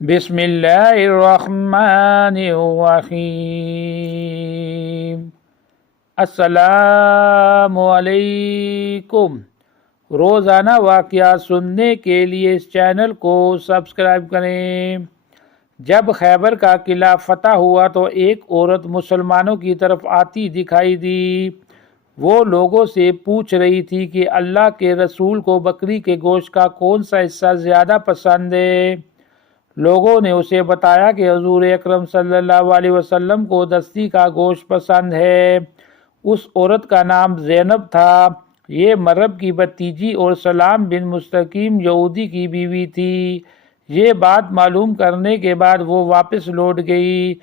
بسم اللہ الرحمن الرحیم۔ السلام علیکم۔ روزانہ واقعات سننے کے لیے اس چینل کو سبسکرائب کریں۔ جب خیبر کا قلعہ فتح ہوا تو ایک عورت مسلمانوں کی طرف آتی دکھائی دی۔ وہ لوگوں سے پوچھ رہی تھی کہ اللہ کے رسول کو بکری کے گوشت کا کون سا حصہ زیادہ پسند ہے۔ لوگوں نے اسے بتایا کہ حضور اکرم صلی اللہ علیہ وسلم کو دستی کا گوشت پسند ہے۔ اس عورت کا نام زینب تھا۔ یہ مرب کی بھتیجی اور سلام بن مستقیم یہودی کی بیوی تھی۔ یہ بات معلوم کرنے کے بعد وہ واپس لوٹ گئی۔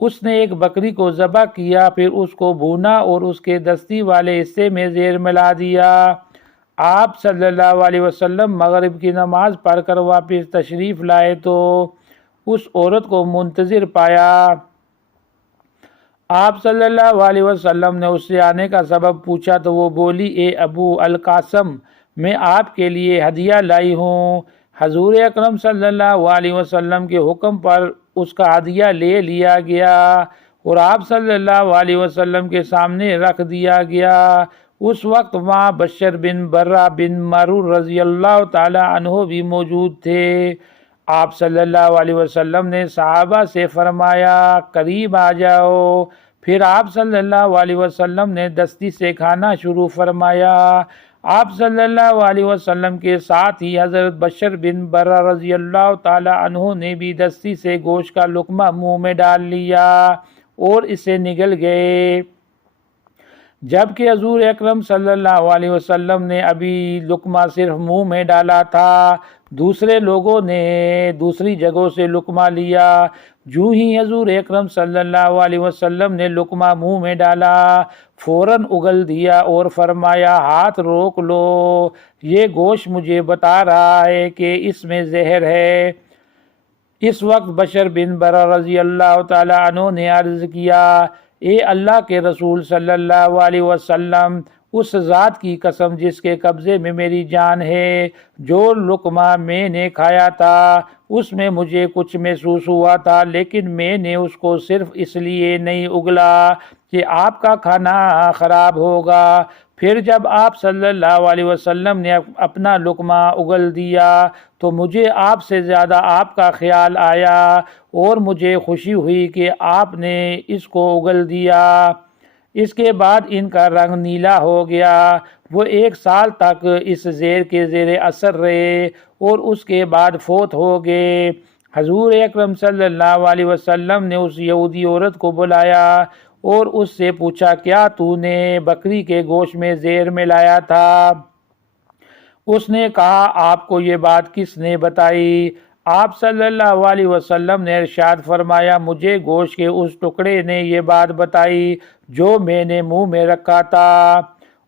اس نے ایک بکری کو ذبح کیا، پھر اس کو بھونا اور اس کے دستی والے حصے میں زہر ملا دیا۔ آپ صلی اللہ علیہ وسلم مغرب کی نماز پڑھ کر واپس تشریف لائے تو اس عورت کو منتظر پایا۔ آپ صلی اللہ علیہ وسلم نے اس سے آنے کا سبب پوچھا تو وہ بولی، اے ابو القاسم، میں آپ کے لیے ہدیہ لائی ہوں۔ حضور اکرم صلی اللہ علیہ وسلم کے حکم پر اس کا ہدیہ لے لیا گیا اور آپ صلی اللہ علیہ وسلم کے سامنے رکھ دیا گیا۔ اس وقت وہاں بشر بن برہ بن معرور رضی اللہ تعالی عنہ بھی موجود تھے۔ آپ صلی اللہ علیہ وسلم نے صحابہ سے فرمایا، قریب آ جاؤ۔ پھر آپ صلی اللہ علیہ وسلم نے دستی سے کھانا شروع فرمایا۔ آپ صلی اللہ علیہ وسلم کے ساتھ ہی حضرت بشر بن برہ رضی اللہ تعالی عنہ نے بھی دستی سے گوشت کا لقمہ منہ میں ڈال لیا اور اسے نگل گئے، جبکہ حضور اکرم صلی اللہ علیہ وسلم نے ابھی لقمہ صرف منہ میں ڈالا تھا۔ دوسرے لوگوں نے دوسری جگہوں سے لقمہ لیا۔ جو ہی حضور اکرم صلی اللہ علیہ وسلم نے لقمہ منہ میں ڈالا، فوراً اگل دیا اور فرمایا، ہاتھ روک لو، یہ گوشت مجھے بتا رہا ہے کہ اس میں زہر ہے۔ اس وقت بشر بن برہ رضی اللہ تعالی عنہ نے عرض کیا، اے اللہ کے رسول صلی اللہ علیہ وسلم، اس ذات کی قسم جس کے قبضے میں میری جان ہے، جو لقمہ میں نے کھایا تھا اس میں مجھے کچھ محسوس ہوا تھا، لیکن میں نے اس کو صرف اس لیے نہیں اگلا کہ آپ کا کھانا خراب ہوگا۔ پھر جب آپ صلی اللہ علیہ وسلم نے اپنا لقمہ اگل دیا تو مجھے آپ سے زیادہ آپ کا خیال آیا اور مجھے خوشی ہوئی کہ آپ نے اس کو اگل دیا۔ اس کے بعد ان کا رنگ نیلا ہو گیا۔ وہ 1 سال تک اس زہر کے زیر اثر رہے اور اس کے بعد فوت ہو گئے۔ حضور اکرم صلی اللہ علیہ وسلم نے اس یہودی عورت کو بلایا اور اس سے پوچھا، کیا تو نے بکری کے گوشت میں زہر ملایا تھا؟ اس نے کہا، آپ کو یہ بات کس نے بتائی؟ آپ صلی اللہ علیہ وسلم نے ارشاد فرمایا، مجھے گوشت کے اس ٹکڑے نے یہ بات بتائی جو میں نے منہ میں رکھا تھا۔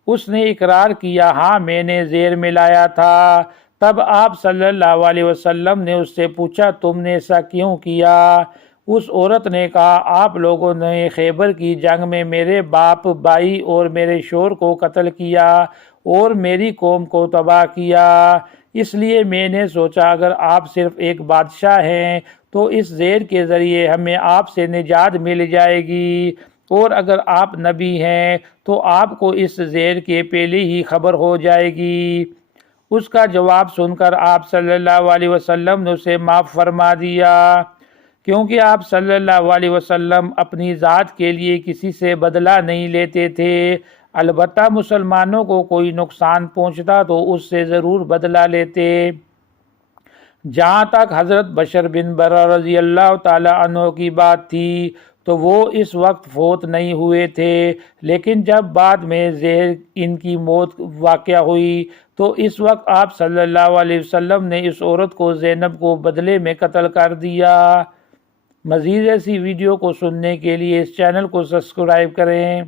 اس نے اقرار کیا، ہاں میں نے زہر ملایا تھا۔ تب آپ صلی اللہ علیہ وسلم نے اس سے پوچھا، تم نے ایسا کیوں کیا؟ اس عورت نے کہا، آپ لوگوں نے خیبر کی جنگ میں میرے باپ، بھائی اور میرے شوہر کو قتل کیا اور میری قوم کو تباہ کیا، اس لیے میں نے سوچا اگر آپ صرف ایک بادشاہ ہیں تو اس زہر کے ذریعے ہمیں آپ سے نجات مل جائے گی، اور اگر آپ نبی ہیں تو آپ کو اس زہر کے پہلے ہی خبر ہو جائے گی۔ اس کا جواب سن کر آپ صلی اللہ علیہ وسلم نے اسے معاف فرما دیا، کیونکہ آپ صلی اللہ علیہ وسلم اپنی ذات کے لیے کسی سے بدلہ نہیں لیتے تھے، البتہ مسلمانوں کو کوئی نقصان پہنچتا تو اس سے ضرور بدلہ لیتے۔ جہاں تک حضرت بشر بن برہ رضی اللہ تعالی عنہ کی بات تھی تو وہ اس وقت فوت نہیں ہوئے تھے، لیکن جب بعد میں زہر ان کی موت واقع ہوئی تو اس وقت آپ صلی اللہ علیہ وسلم نے اس عورت کو، زینب کو، بدلے میں قتل کر دیا۔ مزید ایسی ویڈیو کو سننے کے لیے اس چینل کو سبسکرائب کریں۔